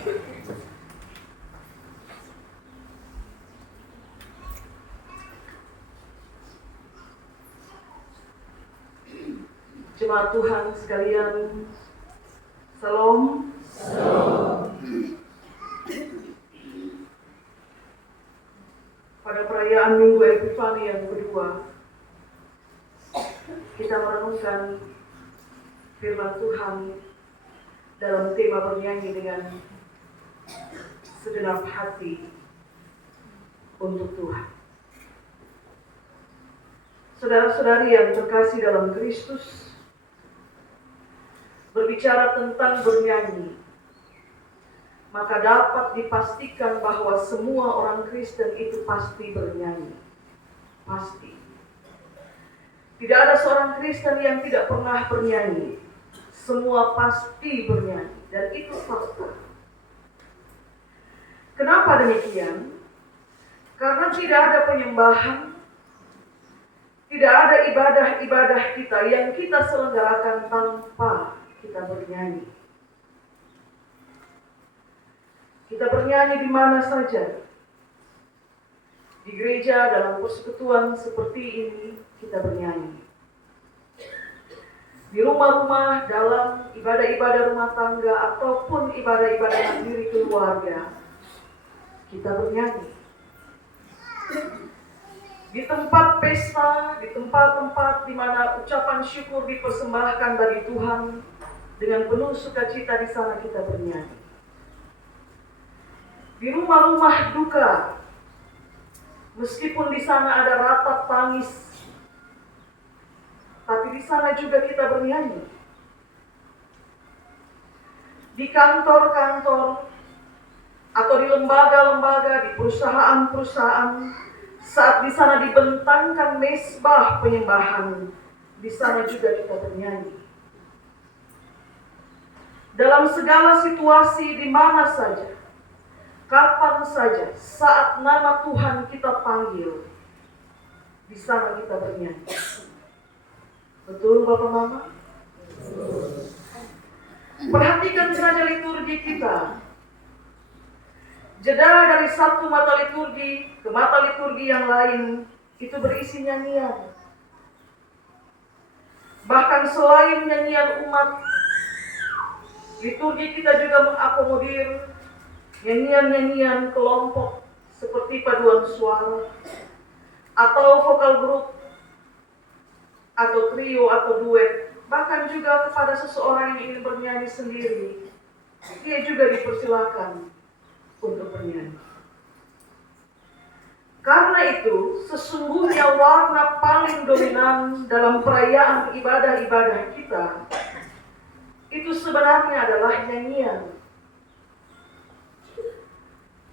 Jemaat Tuhan sekalian, Salam. Pada perayaan Minggu Epifani yang kedua, kita merenungkan firman Tuhan dalam tema bernyanyi dengan segenap hati untuk Tuhan. Saudara-saudari yang terkasih dalam Kristus, berbicara tentang bernyanyi, maka dapat dipastikan bahwa semua orang Kristen itu pasti bernyanyi. Pasti. Tidak ada seorang Kristen yang tidak pernah bernyanyi. Semua pasti bernyanyi. Dan itu fakta. Kenapa demikian? Karena tidak ada penyembahan, tidak ada ibadah-ibadah kita yang kita selenggarakan tanpa kita bernyanyi. Kita bernyanyi di mana saja. Di gereja, dalam persekutuan seperti ini, kita bernyanyi. Di rumah-rumah, dalam ibadah-ibadah rumah tangga, ataupun ibadah-ibadah mandiri keluarga, kita bernyanyi. Di tempat pesta, di tempat-tempat di mana ucapan syukur dipersembahkan bagi Tuhan, dengan penuh sukacita di sana kita bernyanyi. Di rumah-rumah duka, meskipun di sana ada ratap tangis, tapi di sana juga kita bernyanyi. Di kantor-kantor, atau di lembaga-lembaga, di perusahaan-perusahaan, saat di sana dibentangkan mezbah penyembahan, di sana juga kita bernyanyi. Dalam segala situasi, di mana saja, kapan saja, saat nama Tuhan kita panggil, di sana kita bernyanyi. Betul Bapak Mama? Perhatikan saja liturgi kita. Jeda dari satu mata liturgi ke mata liturgi yang lain, itu berisi nyanyian. Bahkan selain nyanyian umat, liturgi kita juga mengakomodir nyanyian-nyanyian kelompok seperti paduan suara, atau vokal grup, atau trio, atau duet. Bahkan juga kepada seseorang yang ingin bernyanyi sendiri, dia juga dipersilakan untuk bernyanyi. Karena itu, sesungguhnya warna paling dominan dalam perayaan ibadah-ibadah kita, itu sebenarnya adalah nyanyian.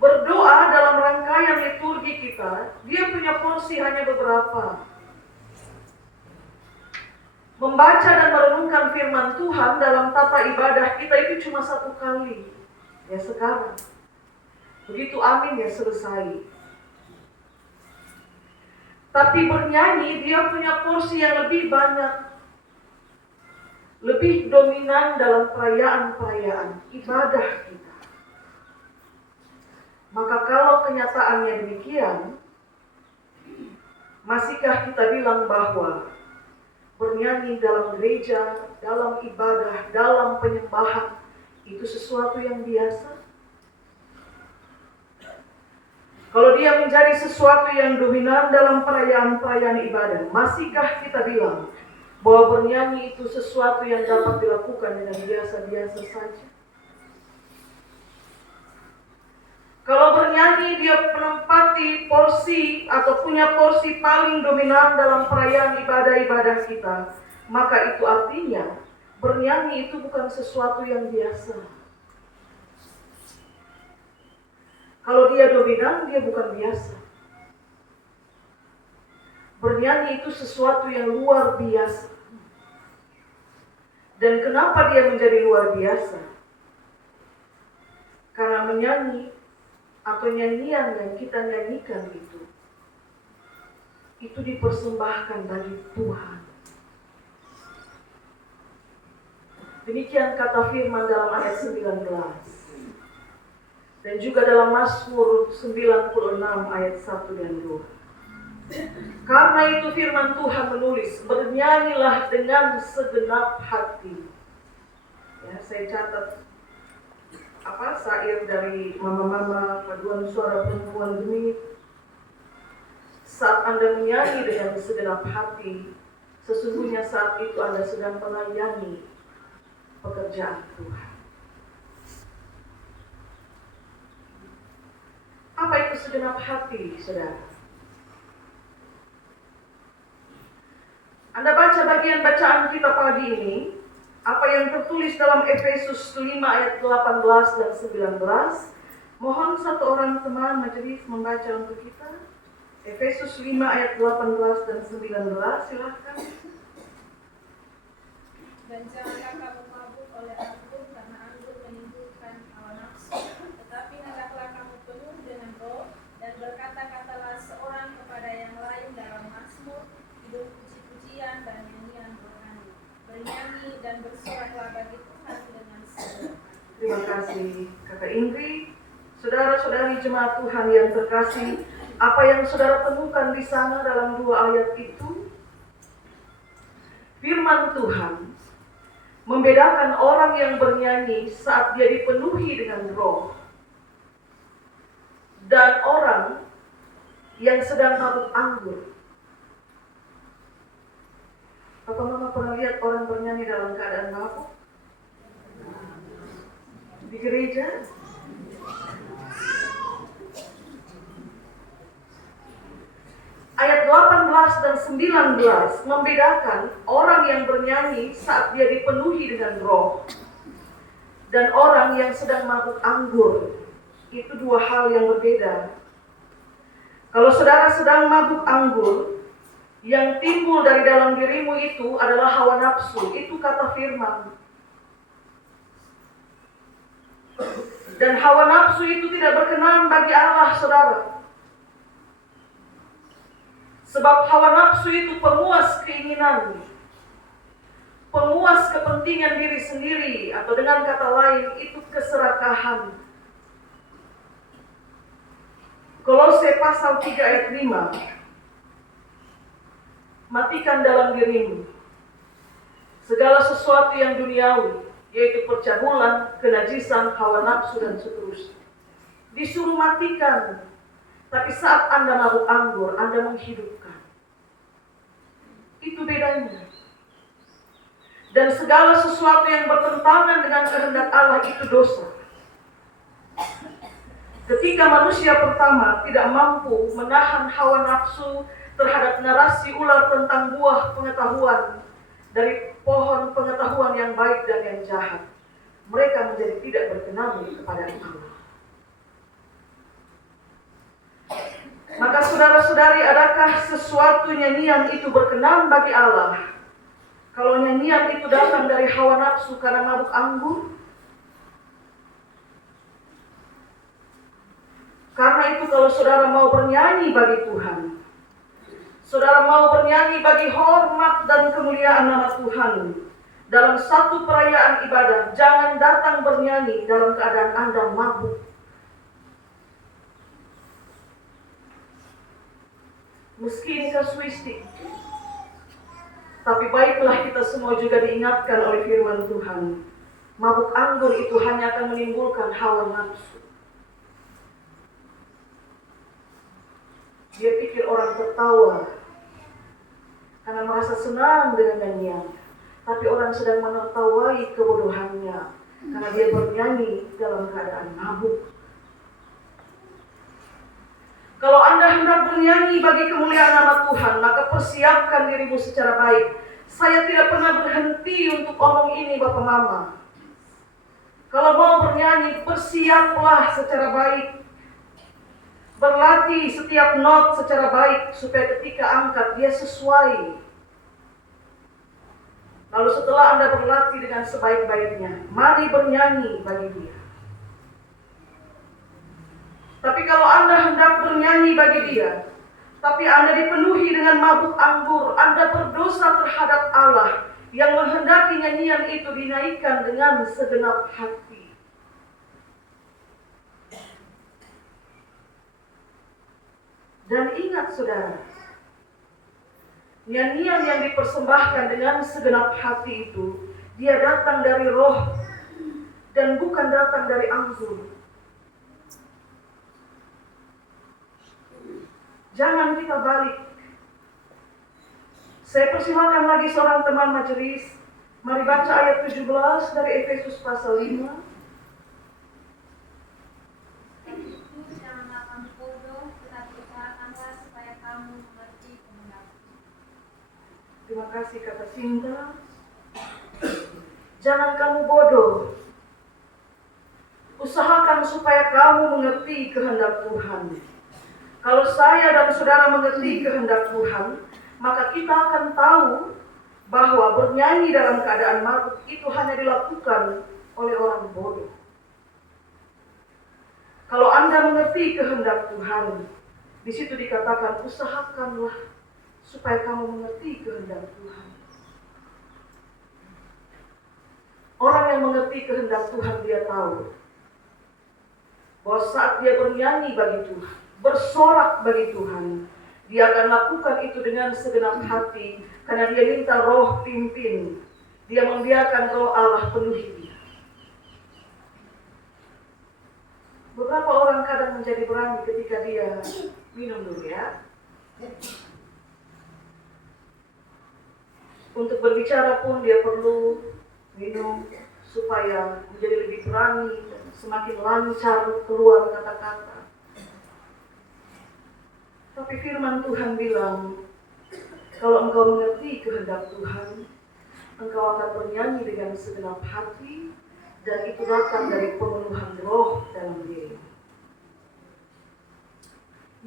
Berdoa dalam rangkaian liturgi kita, dia punya porsi hanya beberapa. Membaca dan merenungkan firman Tuhan dalam tata ibadah kita itu cuma satu kali. Ya sekarang. Begitu amin ya selesai. Tapi bernyanyi dia punya porsi yang lebih banyak. Lebih dominan dalam perayaan-perayaan ibadah kita. Maka kalau kenyataannya demikian, masihkah kita bilang bahwa bernyanyi dalam gereja, dalam ibadah, dalam penyembahan itu sesuatu yang biasa? Kalau dia menjadi sesuatu yang dominan dalam perayaan-perayaan ibadah, masihkah kita bilang bahwa bernyanyi itu sesuatu yang dapat dilakukan dengan biasa-biasa saja? Kalau bernyanyi dia menempati porsi atau punya porsi paling dominan dalam perayaan ibadah-ibadah kita, maka itu artinya bernyanyi itu bukan sesuatu yang biasa. Kalau dia dominan, dia bukan biasa. Bernyanyi itu sesuatu yang luar biasa. Dan kenapa dia menjadi luar biasa? Karena menyanyi atau nyanyian yang kita nyanyikan itu dipersembahkan bagi Tuhan. Demikian kata firman dalam ayat 19. Dan juga dalam Mazmur 96 ayat 1 dan 2. Karena itu firman Tuhan menulis, bernyanyilah dengan segenap hati. Ya, saya catat syair dari mama-mama paduan suara perempuan gemit. Saat Anda menyanyi dengan segenap hati, sesungguhnya saat itu Anda sedang melayani pekerjaan Tuhan. Apa itu segenap hati, saudara? Anda baca bagian bacaan kita pagi ini, apa yang tertulis dalam Efesus 5 ayat 18 dan 19. Mohon satu orang teman majelis membaca untuk kita. Efesus 5 ayat 18 dan 19, silahkan. Dan janganlah kamu mabuk oleh anggur, karena anggur menimbulkan hawa nafsu, tetapi hendaklah kamu penuh dengan Roh, dan berkata-katalah seorang kepada yang lain dalam mazmur, hidup puji-pujian dan nyanyian rohani. Bernyanyi dan bersoraklah bagi Tuhan dengan segenap hati. Terima kasih Kakak Indri. Saudara-saudari jemaat Tuhan yang terkasih, apa yang saudara temukan di sana dalam 2 ayat itu? Firman Tuhan membedakan orang yang bernyanyi saat dia dipenuhi dengan Roh dan orang yang sedang mabuk anggur. Papa Mama pernah lihat orang bernyanyi dalam keadaan mabuk? Di gereja? Ayat 18 dan 19 membedakan orang yang bernyanyi saat dia dipenuhi dengan Roh dan orang yang sedang mabuk anggur. Itu 2 hal yang berbeda. Kalau saudara sedang mabuk anggur, yang timbul dari dalam dirimu itu adalah hawa nafsu. Itu kata firman. Dan hawa nafsu itu tidak berkenan bagi Allah, saudara. Sebab hawa nafsu itu pemuas keinginan, pemuas kepentingan diri sendiri, atau dengan kata lain itu keserakahan. Kolose pasal 3 ayat 5. Matikan dalam dirimu segala sesuatu yang duniawi, yaitu percabulan, kenajisan, hawa nafsu, dan seterusnya. Disuruh matikan. Tapi saat Anda mabuk anggur, Anda menghidupkan. Itu bedanya. Dan segala sesuatu yang bertentangan dengan kehendak Allah itu dosa. Ketika manusia pertama tidak mampu menahan hawa nafsu terhadap narasi ular tentang buah pengetahuan dari pohon pengetahuan yang baik dan yang jahat, mereka menjadi tidak berkenan kepada Allah. Maka saudara-saudari, adakah sesuatu nyanyian itu berkenan bagi Allah? Kalau nyanyian itu datang dari hawa nafsu karena mabuk anggur? Karena itu kalau saudara mau bernyanyi bagi Tuhan, saudara mau bernyanyi bagi hormat dan kemuliaan nama Tuhan, dalam satu perayaan ibadah, jangan datang bernyanyi dalam keadaan Anda mabuk. Meski ini kasuistik, tapi baiklah kita semua juga diingatkan oleh firman Tuhan. Mabuk anggur itu hanya akan menimbulkan hawa nafsu. Dia pikir orang tertawa karena merasa senang dengan nyanyian, tapi orang sedang menertawai kebodohannya karena dia bernyanyi dalam keadaan mabuk. Kalau Anda hendak bernyanyi bagi kemuliaan nama Tuhan, maka persiapkan dirimu secara baik. Saya tidak pernah berhenti untuk omong ini, Bapak Mama. Kalau mau bernyanyi, bersiaplah secara baik. Berlatih setiap not secara baik, supaya ketika angkat dia sesuai. Lalu setelah Anda berlatih dengan sebaik-baiknya, mari bernyanyi bagi dia. Tapi kalau Anda hendak bernyanyi bagi dia, tapi Anda dipenuhi dengan mabuk anggur, Anda berdosa terhadap Allah yang menghendaki nyanyian itu dinaikkan dengan segenap hati. Dan ingat saudara, nyanyian yang dipersembahkan dengan segenap hati itu, dia datang dari roh dan bukan datang dari anggur. Jangan kita balik. Saya persilakan lagi seorang teman majelis. Mari baca ayat 17 dari Efesus pasal 5. Janganlah kamu bodoh, tetapi usahakanlah supaya kamu mengerti kebenaran. Terima kasih kata Sinta. Jangan kamu bodoh. Usahakan supaya kamu mengerti kehendak Tuhan. Kalau saya dan saudara mengerti kehendak Tuhan, maka kita akan tahu bahwa bernyanyi dalam keadaan mabuk itu hanya dilakukan oleh orang bodoh. Kalau Anda mengerti kehendak Tuhan, di situ dikatakan usahakanlah supaya kamu mengerti kehendak Tuhan. Orang yang mengerti kehendak Tuhan, dia tahu bahwa saat dia bernyanyi bagi Tuhan, bersorak bagi Tuhan, dia akan lakukan itu dengan segenap hati, karena dia minta roh pimpin. Dia membiarkan roh Allah penuhi dia. Beberapa orang kadang menjadi berani ketika dia minum dulu ya. Untuk berbicara pun dia perlu minum supaya menjadi lebih berani, semakin lancar keluar kata-kata. Tapi firman Tuhan bilang, kalau engkau mengerti kehendak Tuhan, engkau akan bernyanyi dengan segenap hati, dan itu datang dari pemenuhan roh dalam diri.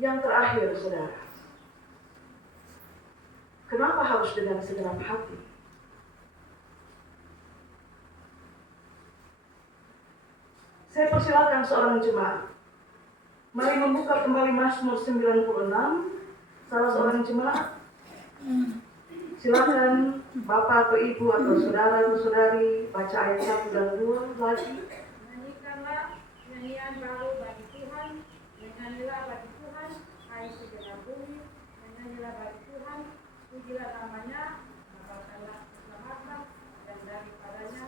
Yang terakhir, saudara, kenapa harus dengan segenap hati? Saya persilakan seorang jemaat. Mari membuka kembali Mazmur 96. Salah seorang jemaat. Silakan Bapak atau Ibu atau saudara atau saudari baca ayat 1 dan 2 lagi. Nyanyikanlah nyanyian baru bagi Tuhan, nyanyilah bagi Tuhan, hai segenap bumi, nyanyilah bagi Tuhan, pujilah namanya, ngabarkanlah keselamatan dan daripadanya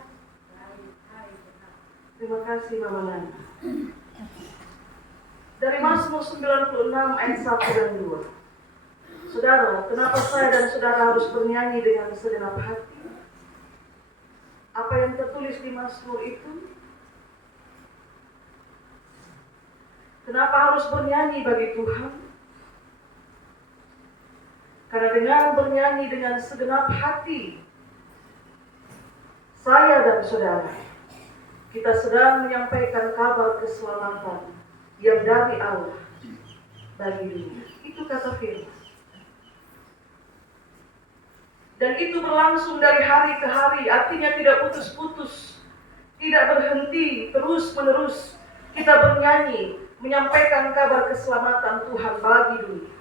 hari benar. Terima kasih Mama Nana. Dari Mazmur 96 ayat 1 dan 2. Saudara, kenapa saya dan saudara harus bernyanyi dengan segenap hati? Apa yang tertulis di Mazmur itu? Kenapa harus bernyanyi bagi Tuhan? Karena dengan bernyanyi dengan segenap hati, saya dan saudara, kita sedang menyampaikan kabar keselamatan yang dari Allah bagi dunia. Itu kata firman. Dan itu berlangsung dari hari ke hari, artinya tidak putus-putus, tidak berhenti, terus-menerus kita bernyanyi, menyampaikan kabar keselamatan Tuhan bagi dunia.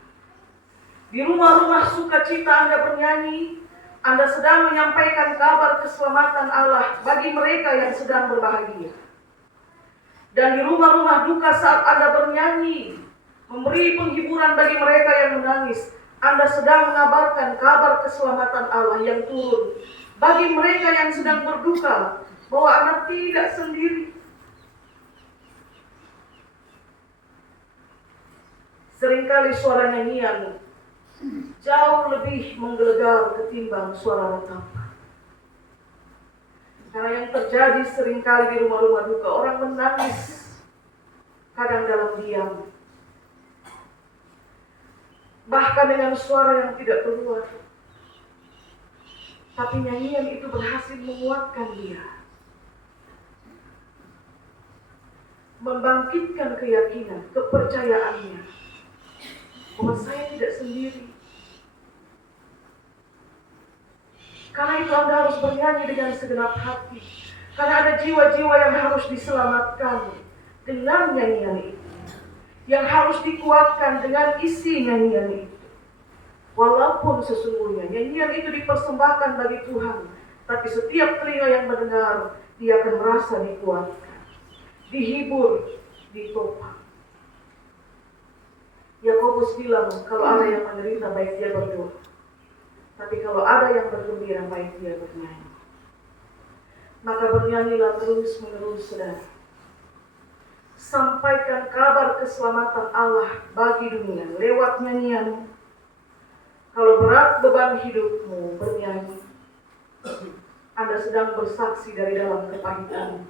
Di rumah-rumah sukacita Anda bernyanyi, Anda sedang menyampaikan kabar keselamatan Allah bagi mereka yang sedang berbahagia. Dan di rumah-rumah duka saat Anda bernyanyi, memberi penghiburan bagi mereka yang menangis, Anda sedang mengabarkan kabar keselamatan Allah yang turun bagi mereka yang sedang berduka, bahwa Anda tidak sendiri. Seringkali suara nyanyian jauh lebih menggelegar ketimbang suara ratapan. Karena yang terjadi seringkali di rumah-rumah duka, orang menangis, kadang dalam diam, bahkan dengan suara yang tidak keluar. Tapi nyanyian itu berhasil menguatkan dia, membangkitkan keyakinan, kepercayaannya, bahwa saya tidak sendiri. Karena itu Anda harus bernyanyi dengan segenap hati. Karena ada jiwa-jiwa yang harus diselamatkan dengan nyanyian itu, yang harus dikuatkan dengan isi nyanyian itu. Walaupun sesungguhnya nyanyian itu dipersembahkan bagi Tuhan, tapi setiap telinga yang mendengar, dia akan merasa dikuatkan, dihibur, ditopang. Yakobus bilang, kalau ada yang menderita, baik dia berdoa. Tapi kalau ada yang bergembira, baik dia bernyanyi. Maka bernyanyilah terus menerus, saudara. Sampaikan kabar keselamatan Allah bagi dunia lewat nyanyian. Kalau berat beban hidupmu, bernyanyi. Anda sedang bersaksi dari dalam kepahitan.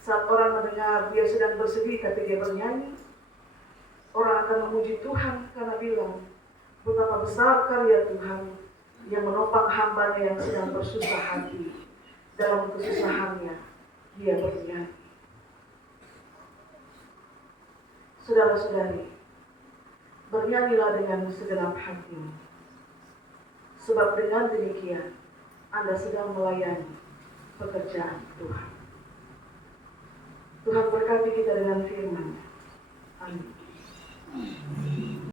Saat orang mendengar dia sedang bersedih tapi dia bernyanyi, orang akan memuji Tuhan karena bilang, betapa besar karya Tuhan yang menopang hamba-Nya yang sedang bersusah hati. Dalam kesusahannya, dia bernyanyi. Saudara-saudari, bernyanyilah dengan segenap hatimu. Sebab dengan demikian, Anda sedang melayani pekerjaan Tuhan. Tuhan berkati kita dengan firman-Nya.